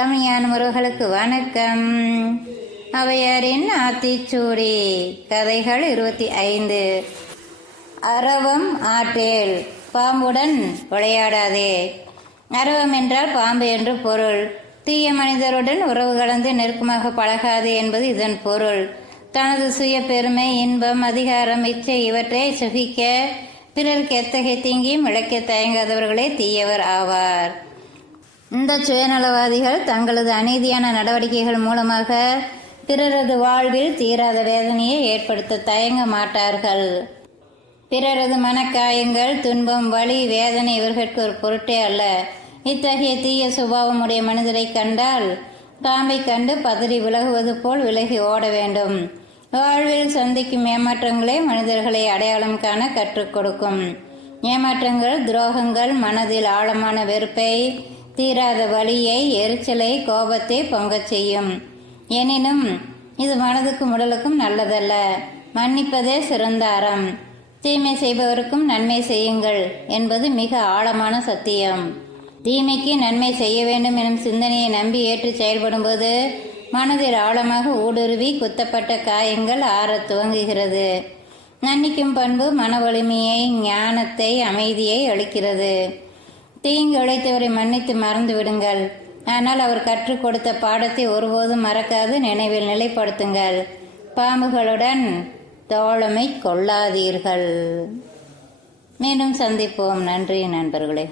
தமிழ் உறவுகளுக்கு வணக்கம். அவையாரின் ஆத்திச்சூடி கதைகள் இருபத்தி ஐந்து. அரவம் ஆட்டேல் பாம்புடன் விளையாடாதே. அரவம் என்றால் பாம்பு என்று பொருள். தீய மனிதருடன் உறவு கலந்து நெருக்கமாக பழகாது என்பது இதன் பொருள். தனது சுய பெருமை இன்பம் அதிகாரம் இச்சை இவற்றை சுகிக்க பிறருக்கு எத்தகைய தீங்கியும் இழக்க தயங்காதவர்களே தீயவர் ஆவார். இந்த சுயநலவாதிகள் தங்களது அநீதியான நடவடிக்கைகள் மூலமாக பிறரது வாழ்வில் தீராத வேதனையை ஏற்படுத்த தயங்க மாட்டார்கள். பிறரது மனக்காயங்கள் துன்பம் வலி வேதனை இவர்களுக்கு ஒரு பொருட்டே அல்ல. இத்தகைய தீய சுபாவமுடைய மனிதரை கண்டால் பாம்பை கண்டு பதறி விலகுவது போல் விலகி ஓட வேண்டும். வாழ்வில் சந்திக்கும் ஏமாற்றங்களே மனிதர்களை அடையாளம் காண கற்றுக் கொடுக்கும். ஏமாற்றங்கள் துரோகங்கள் மனதில் ஆழமான வெறுப்பை தீராத வலியை எரிச்சலை கோபத்தை பொங்கச் செய்யும். எனினும் இது மனதுக்கும் உடலுக்கும் நல்லதல்ல. மன்னிப்பதே சிறந்த அறம். தீமை செய்பவருக்கும் நன்மை செய்யுங்கள் என்பது மிக ஆழமான சத்தியம். தீமைக்கு நன்மை செய்ய வேண்டும் எனும் சிந்தனையை நம்பி ஏற்று செயல்படும்போது மனதில் ஆழமாக ஊடுருவி குத்தப்பட்ட காயங்கள் ஆறத் துவங்குகிறது. நன்னிக்கும் பண்பு மன வலிமையை ஞானத்தை அமைதியை அளிக்கிறது. தீங்கு இழைத்தவரை மன்னித்து மறந்து விடுங்கள். ஆனால் அவர் கற்றுக் கொடுத்த பாடத்தை ஒருபோதும் மறக்காது நினைவில் நிலைப்படுத்துங்கள். பாம்புகளுடன் தோழமை கொள்ளாதீர்கள். மீண்டும் சந்திப்போம். நன்றி நண்பர்களே.